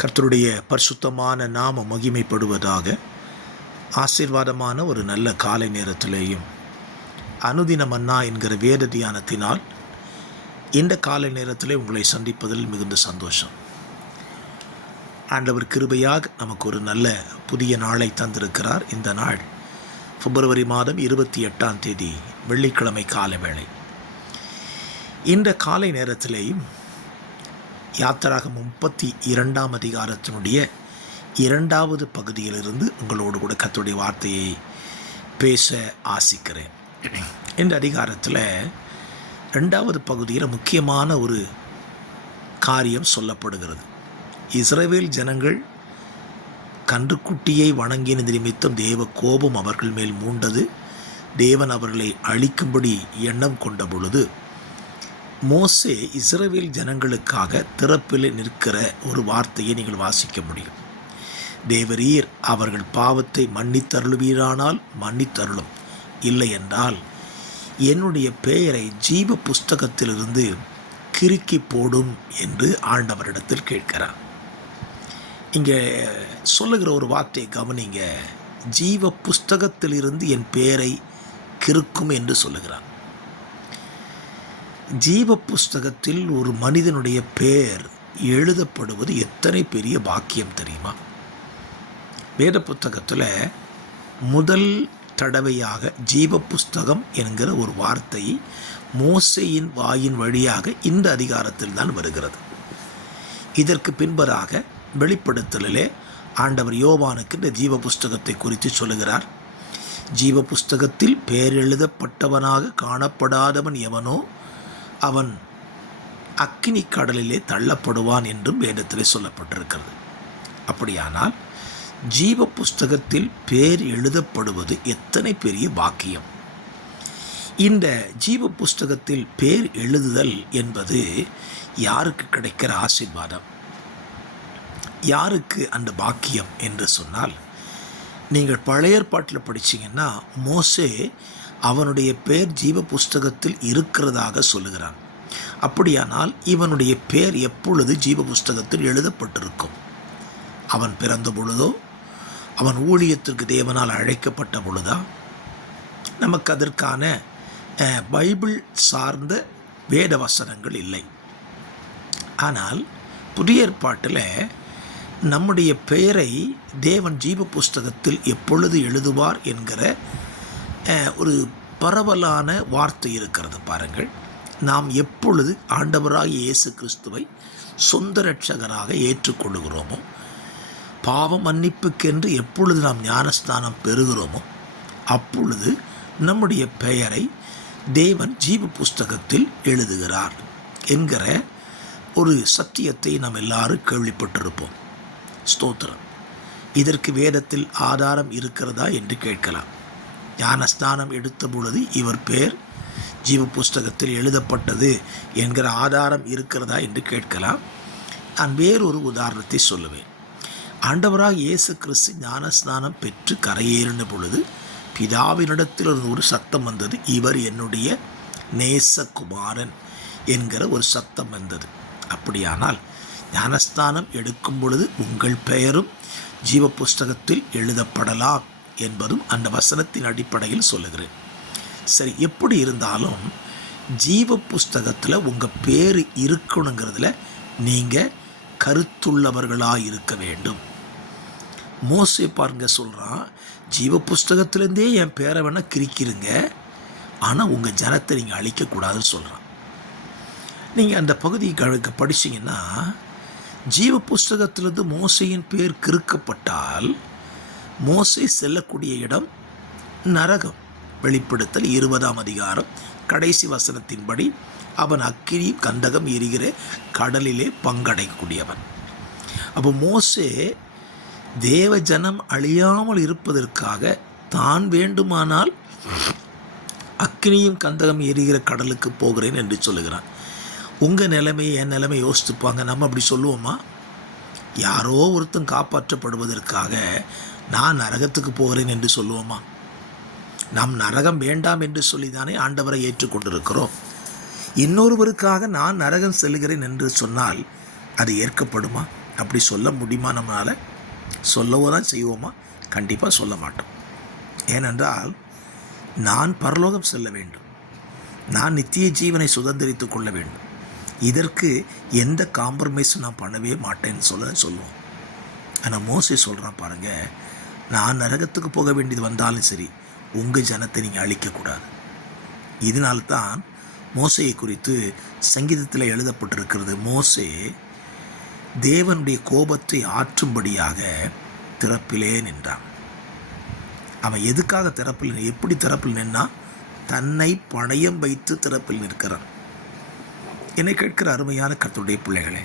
கர்த்தருடைய பரிசுத்தமான நாம மகிமைப்படுவதாக. ஆசீர்வாதமான ஒரு நல்ல காலை நேரத்திலேயும் அனுதின மன்னா என்கிற வேத தியானத்தினால் இந்த காலை நேரத்திலே உங்களை சந்திப்பதில் மிகுந்த சந்தோஷம். ஆண்டவர் கிருபையாக நமக்கு ஒரு நல்ல புதிய நாளை தந்திருக்கிறார். இந்த நாள் பிப்ரவரி மாதம் 28ஆம் தேதி வெள்ளிக்கிழமை காலை வேளை. இந்த காலை நேரத்திலேயும் யாத்திராகமம் 32ஆம் அதிகாரத்தினுடைய 2வது பகுதியிலிருந்து உங்களோடு கூட கர்த்தருடைய வார்த்தையை பேச ஆசிக்கிறேன். இந்த அதிகாரத்தில் 2வது பகுதியில் முக்கியமான ஒரு காரியம் சொல்லப்படுகிறது. இஸ்ரவேல் ஜனங்கள் கன்றுக்குட்டியை வணங்கினது நிமித்தம் தேவ கோபம் அவர்கள் மேல் மூண்டது. தேவன் அவர்களை அழிக்கும்படி எண்ணம் கொண்ட பொழுது மோசே இஸ்ரவேல் ஜனங்களுக்காக திறப்பில் நிற்கிற ஒரு வார்த்தையை நீங்கள் வாசிக்க முடியும். தேவரீர் அவர்கள் பாவத்தை மன்னித்தருளுவீரானால் மன்னித்தருளும், இல்லை என்றால் என்னுடைய பெயரை ஜீவ புஸ்தகத்திலிருந்து கிறுக்கி போடும் என்று ஆண்டவரிடத்தில் கேட்கிறார். இங்கே சொல்லுகிற ஒரு வார்த்தையை கவனிங்க. ஜீவ புஸ்தகத்திலிருந்து என் பெயரை கிறுக்கும் என்று சொல்லுகிறார். ஜீவ புஸ்தகத்தில் ஒரு மனிதனுடைய பெயர் எழுதப்படுவது எத்தனை பெரிய பாக்கியம் தெரியுமா? வேத புத்தகத்தில் முதல் தடவையாக ஜீவ புஸ்தகம் என்கிற ஒரு வார்த்தை மோசேயின் வாயின் வழியாக இந்த அதிகாரத்தில் தான் வருகிறது. இதற்கு பின்பதாக வெளிப்படுத்தலிலே ஆண்டவர் யோவானுக்கு இந்த ஜீவ புஸ்தகத்தை குறித்து சொல்லுகிறார். ஜீவ புஸ்தகத்தில் பெயர் எழுதப்பட்டவனாக காணப்படாதவன் எவனோ அவன் அக்கினி கடலிலே தள்ளப்படுவான் என்றும் வேதத்திலே சொல்லப்பட்டிருக்கிறது. அப்படியானால் ஜீவ புஸ்தகத்தில் பெயர் எழுதப்படுவது எத்தனை பெரிய பாக்கியம்! இந்த ஜீவ புஸ்தகத்தில் பெயர் எழுதுதல் என்பது யாருக்கு கிடைக்கிற ஆசீர்வாதம், யாருக்கு அந்த பாக்கியம் என்று சொன்னால், நீங்கள் பழைய ஏற்பாட்டில் படிச்சீங்கன்னா மோசே அவனுடைய பெயர் ஜீவ புஸ்தகத்தில் இருக்கிறதாக சொல்லுகிறான். அப்படியானால் இவனுடைய பெயர் எப்பொழுது ஜீவ புஸ்தகத்தில் எழுதப்பட்டிருக்கும்? அவன் பிறந்த பொழுதோ, அவன் ஊழியத்திற்கு தேவனால் அழைக்கப்பட்ட பொழுதா? நமக்கு அதற்கான பைபிள் சார்ந்த வேத வசனங்கள் இல்லை. ஆனால் புதிய ஏற்பாட்டில் நம்முடைய பெயரை தேவன் ஜீவ புஸ்தகத்தில் எப்பொழுது எழுதுவார் என்கிற ஒரு பரவலான வார்த்தை இருக்கிறது. பாருங்கள், நாம் எப்பொழுது ஆண்டவராகிய இயேசு கிறிஸ்துவை சொந்த இரட்சகராக ஏற்றுக்கொள்ளுகிறோமோ, பாவ மன்னிப்புக்கென்று எப்பொழுது நாம் ஞானஸ்நானம் பெறுகிறோமோ, அப்பொழுது நம்முடைய பெயரை தேவன் ஜீவ புஸ்தகத்தில் எழுதுகிறார் என்கிற ஒரு சத்தியத்தை நாம் எல்லாரும் கேள்விப்பட்டிருப்போம். ஸ்தோத்திரம். இதற்கு வேதத்தில் ஆதாரம் இருக்கிறதா என்று கேட்கலாம். ஞானஸ்நானம் எடுத்த பொழுது இவர் பெயர் ஜீவ புஸ்தகத்தில் எழுதப்பட்டது என்கிற ஆதாரம் இருக்கிறதா என்று கேட்கலாம். நான் வேறொரு உதாரணத்தை சொல்லுவேன். ஆண்டவராக இயேசு கிறிஸ்து ஞானஸ்நானம் பெற்று கரையேறின பொழுது பிதாவினிடத்தில் ஒரு சத்தம் வந்தது, இவர் என்னுடைய நேசகுமாரன் என்கிற ஒரு சத்தம் வந்தது. அப்படியானால் ஞானஸ்நானம் எடுக்கும் பொழுது உங்கள் பெயரும் ஜீவ புஸ்தகத்தில் எழுதப்படலாம் என்பதும் அந்த வசனத்தின் அடிப்படையில் சொல்லுகிறேன். சரி, எப்படி இருந்தாலும் ஜீவ புஸ்தகத்தில் உங்கள் பேர் இருக்கணுங்கிறதுல நீங்கள் கருத்துள்ளவர்களாக இருக்க வேண்டும். மோசே பாருங்க சொல்கிறான், ஜீவ புஸ்தகத்திலேருந்தே என் பேரை வேணால் கிரிக்கிறீங்க, ஆனால் உங்கள் ஜனத்தை நீங்கள் அழிக்கக்கூடாதுன்னு சொல்கிறான். நீங்கள் அந்த பகுதிக்கு படிச்சிங்கன்னா, ஜீவ புஸ்தகத்திலிருந்து மோசையின் பேர் கிறுக்கப்பட்டால் மோசே செல்லக்கூடிய இடம் நரகம். வெளிப்படுத்தல் 20ஆம் அதிகாரம் கடைசி வசனத்தின்படி அவன் அக்கினி கந்தகம் எரிகிற கடலிலே பங்கடையக்கூடியவன். அப்போ மோசே தேவ ஜனம் அழியாமல் இருப்பதற்காக தான் வேண்டுமானால் அக்கினியும் கந்தகம் எரிகிற கடலுக்கு போகிறேன் என்று சொல்லுகிறான். உங்கள் நிலைமை என் நிலைமை யோசித்துப்பாங்க. நம்ம அப்படி சொல்லுவோமா? யாரோ ஒருத்தன் காப்பாற்றப்படுவதற்காக நான் நரகத்துக்கு போகிறேன் என்று சொல்லுவோமா? நாம் நரகம் வேண்டாம் என்று சொல்லிதானே ஆண்டவரை ஏற்றுக்கொண்டிருக்கிறோம். இன்னொருவருக்காக நான் நரகம் செல்கிறேன் என்று சொன்னால் அது ஏற்கப்படுமா? அப்படி சொல்ல முடியுமா நம்மளால்? சொல்லவோ தான் செய்வோமா? கண்டிப்பாக சொல்ல மாட்டோம். ஏனென்றால் நான் பரலோகம் செல்ல வேண்டும், நான் நித்திய ஜீவனை சுதந்திரித்து கொள்ள வேண்டும், இதற்கு எந்த காம்ப்ரமைஸும் நான் பண்ணவே மாட்டேன்னு சொல்லுவோம். ஆனால் மோசே சொல்கிறான் பாருங்கள், நான் நரகத்துக்கு போக வேண்டியது வந்தாலும் சரி, உங்கள் ஜனத்தை நீங்கள் அழிக்கக்கூடாது. இதனால்தான் மோசையை குறித்து சங்கீதத்தில் எழுதப்பட்டிருக்கிறது, மோசே தேவனுடைய கோபத்தை ஆற்றும்படியாக திறப்பிலே நின்றான். அவன் எதுக்காக திறப்பில், எப்படி திறப்பில் நின்னா? தன்னை பணயம் வைத்து திறப்பில் நிற்கிறான். என்னை கேட்கிற அருமையான கர்த்தருடைய பிள்ளைகளே,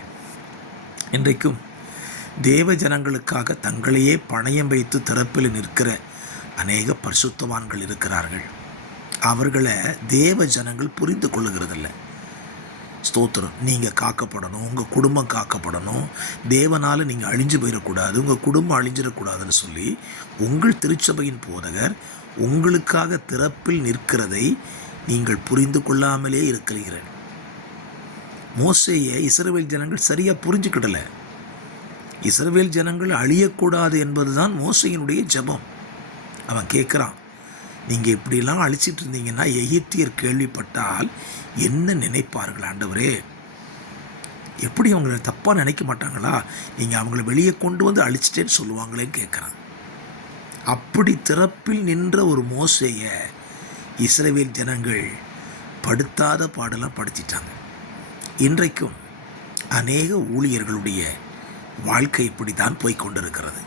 இன்றைக்கும் தேவ ஜனங்களுக்காக தங்களையே பணயம் வைத்து திறப்பில் நிற்கிற அநேக பரிசுத்தவான்கள் இருக்கிறார்கள். அவர்களை தேவ ஜனங்கள் புரிந்து கொள்ளுகிறதில்லை. ஸ்தோத்திரம். நீங்கள் காக்கப்படணும், உங்கள் குடும்பம் காக்கப்படணும், தேவனால் நீங்கள் அழிஞ்சு போயிடக்கூடாது, உங்கள் குடும்பம் அழிஞ்சிடக்கூடாதுன்னு சொல்லி உங்கள் திருச்சபையின் போதகர் உங்களுக்காக திறப்பில் நிற்கிறதை நீங்கள் புரிந்து கொள்ளாமலே இருக்கிறீர்கள். மோசேயை இஸ்ரவேல் ஜனங்கள் சரியாக புரிஞ்சுக்கிடலை. இஸ்ரவேல் ஜனங்கள் அழியக்கூடாது என்பது தான் மோசையினுடைய ஜெபம். அவன் கேட்குறான், நீங்கள் இப்படிலாம் அழிச்சிட்டு இருந்தீங்கன்னா எகிப்தியர் கேள்விப்பட்டால் என்ன நினைப்பார்கள் ஆண்டவரே? எப்படி அவங்கள தப்பாக நினைக்க மாட்டாங்களா? நீங்கள் அவங்கள வெளியே கொண்டு வந்து அழிச்சிட்டேன்னு சொல்லுவாங்களேன்னு கேட்குறான். அப்படி திறப்பில் நின்ற ஒரு மோசேயை இஸ்ரவேல் ஜனங்கள் படுத்தாத பாடெல்லாம் படுத்திட்டாங்க. இன்றைக்கும் அநேக ஊழியர்களுடைய வாழ்க்கை இப்படி தான் போய்கொண்டிருக்கிறது.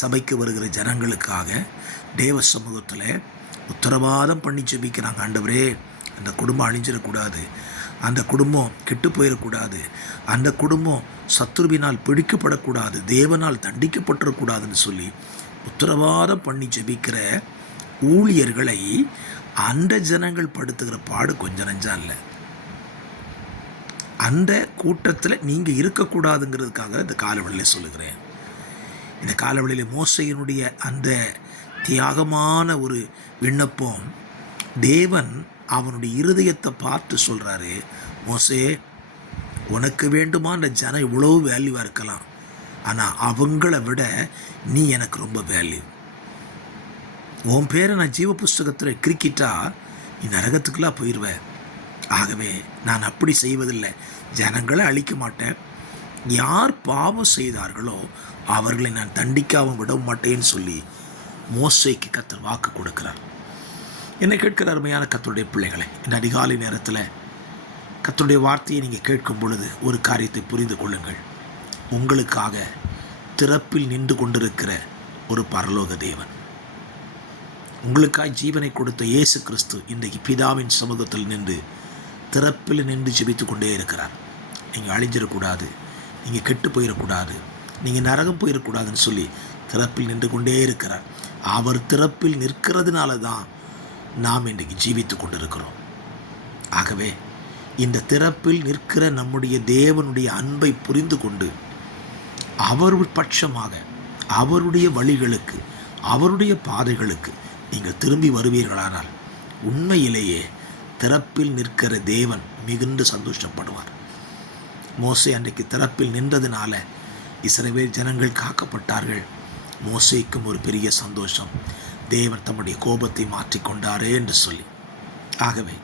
சபைக்கு வருகிற ஜனங்களுக்காக தேவ சமூகத்தில் உத்தரவாதம் பண்ணி ஜெபிக்கிறாங்க. ஆண்டவரே, அந்த குடும்பம் அழிஞ்சிடக்கூடாது, அந்த குடும்பம் கெட்டு போயிடக்கூடாது, அந்த குடும்பம் சத்துருவினால் பிடிக்கப்படக்கூடாது, தேவனால் தண்டிக்கப்பட்டுறக்கூடாதுன்னு சொல்லி உத்தரவாதம் பண்ணி ஜெபிக்கிற ஊழியர்களை அந்த ஜனங்கள் படுத்துகிற பாடு கொஞ்சம் நஞ்சம் இல்லை. அந்த கூட்டத்தில் நீங்கள் இருக்கக்கூடாதுங்கிறதுக்காக இந்த காலவெளியில் சொல்லுகிறேன். இந்த காலவெளியில் மோசையினுடைய அந்த தியாகமான ஒரு விண்ணப்பம், தேவன் அவனுடைய இருதயத்தை பார்த்து சொல்கிறாரு, மோசே, உனக்கு வேண்டுமா அந்த ஜனம் இவ்வளவு வேல்யூவாக இருக்கலாம், ஆனால் அவங்கள விட நீ எனக்கு ரொம்ப வேல்யூ. உன் பேரை நான் ஜீவ புஸ்தகத்தில் கிரிக்கிட்டா நீ நரகத்துக்குலாம் போயிடுவேன். ஆகவே நான் அப்படி செய்வதில்லை, ஜனங்களை அழிக்க மாட்டேன், யார் பாவம் செய்தார்களோ அவர்களை நான் தண்டிக்காமல் விட மாட்டேன்னு சொல்லி மோசேக்கு கர்த்தர் வாக்கு கொடுக்கிறார். என்னை கேட்கிற அருமையான கர்த்தருடைய பிள்ளைகளை, இந்த அதிகாலை நேரத்தில் கர்த்தருடைய வார்த்தையை நீங்கள் கேட்கும் பொழுது ஒரு காரியத்தை புரிந்து கொள்ளுங்கள். உங்களுக்காக திறப்பில் நின்று கொண்டிருக்கிற ஒரு பரலோக தேவன், உங்களுக்காய் ஜீவனை கொடுத்த இயேசு கிறிஸ்து இன்றைக்கு பிதாவின் சமூகத்தில் நின்று திறப்பில் நின்று ஜெபித்து கொண்டே இருக்கிறார். நீங்கள் அழிஞ்சிடக்கூடாது, நீங்கள் கெட்டு போயிடக்கூடாது, நீங்கள் நரகம் போயிடக்கூடாதுன்னு சொல்லி திறப்பில் நின்று கொண்டே இருக்கிறார். அவர் திறப்பில் நிற்கிறதுனால தான் நாம் இன்றைக்கு ஜீவித்து கொண்டிருக்கிறோம். ஆகவே இந்த திறப்பில் நிற்கிற நம்முடைய தேவனுடைய அன்பை புரிந்து கொண்டு அவர் பட்சமாக அவருடைய வழிகளுக்கு அவருடைய பாதைகளுக்கு நீங்கள் திரும்பி வருவீர்களானால் உண்மையிலேயே திறப்பில் நிற்கிற தேவன் மிகுந்த சந்தோஷப்படுவார். மோசே அன்றைக்கு திறப்பில் நின்றதுனால இஸ்ரவேல் ஜனங்கள் காக்கப்பட்டார்கள். மோசேக்கும் ஒரு பெரிய சந்தோஷம், தேவன் தம்முடைய கோபத்தை மாற்றிக்கொண்டாரே என்று சொல்லி. ஆகவே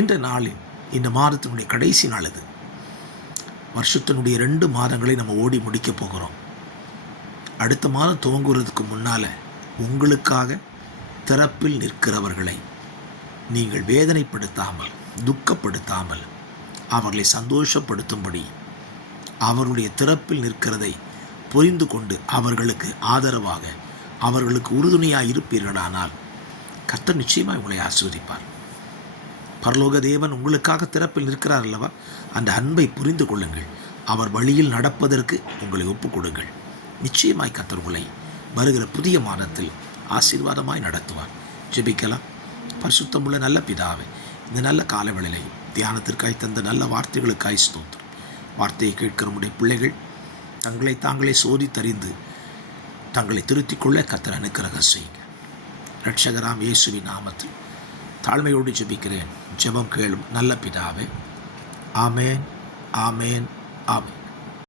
இந்த நாளில், இந்த மாதத்தினுடைய கடைசி நாள் இது, வருஷத்தினுடைய 2 மாதங்களை நம்ம ஓடி முடிக்க போகிறோம். அடுத்த மாதம் துவங்குறதுக்கு முன்னால் உங்களுக்காக திறப்பில் நிற்கிறவர்களை நீங்கள் வேதனைப்படுத்தாமல் துக்கப்படுத்தாமல் அவர்களை சந்தோஷப்படுத்தும்படி அவருடைய திறப்பில் நிற்கிறதை புரிந்து கொண்டு அவர்களுக்கு ஆதரவாக அவர்களுக்கு உறுதுணையாக இருப்பீர்களானால் கர்த்தர் நிச்சயமாக உங்களை ஆசீர்வதிப்பார். பரலோக தேவன் உங்களுக்காக திறப்பில் நிற்கிறார் அல்லவா? அந்த அன்பை புரிந்து கொள்ளுங்கள். அவர் வழியில் நடப்பதற்கு உங்களை ஒப்புக் கொடுங்கள். நிச்சயமாய் கர்த்தர் உங்களை வருகிற புதிய மாதத்தில் ஆசீர்வாதமாய் நடத்துவார். ஜெபிக்கலாம். பரிசுத்தமுள்ள நல்ல பிதாவே, இந்த நல்ல காலவேளையை தியானத்திற்காய் தந்த நல்ல வார்த்தைகளுக்காய் ஸ்தோத்திரம். வார்த்தையை கேட்கிற நம்முடைய பிள்ளைகள் தங்களை தாங்களே சோதித்தறிந்து தங்களை திருத்திக் கொள்ள கர்த்தர் அனுக்கிரகம் செய்யுங்க. இரட்சகராம் இயேசுவின் நாமத்தில் தாழ்மையோடு ஜெபிக்கிறேன். ஜெபம் கேளும் நல்ல பிதாவே. ஆமேன், ஆமேன், ஆமேன்.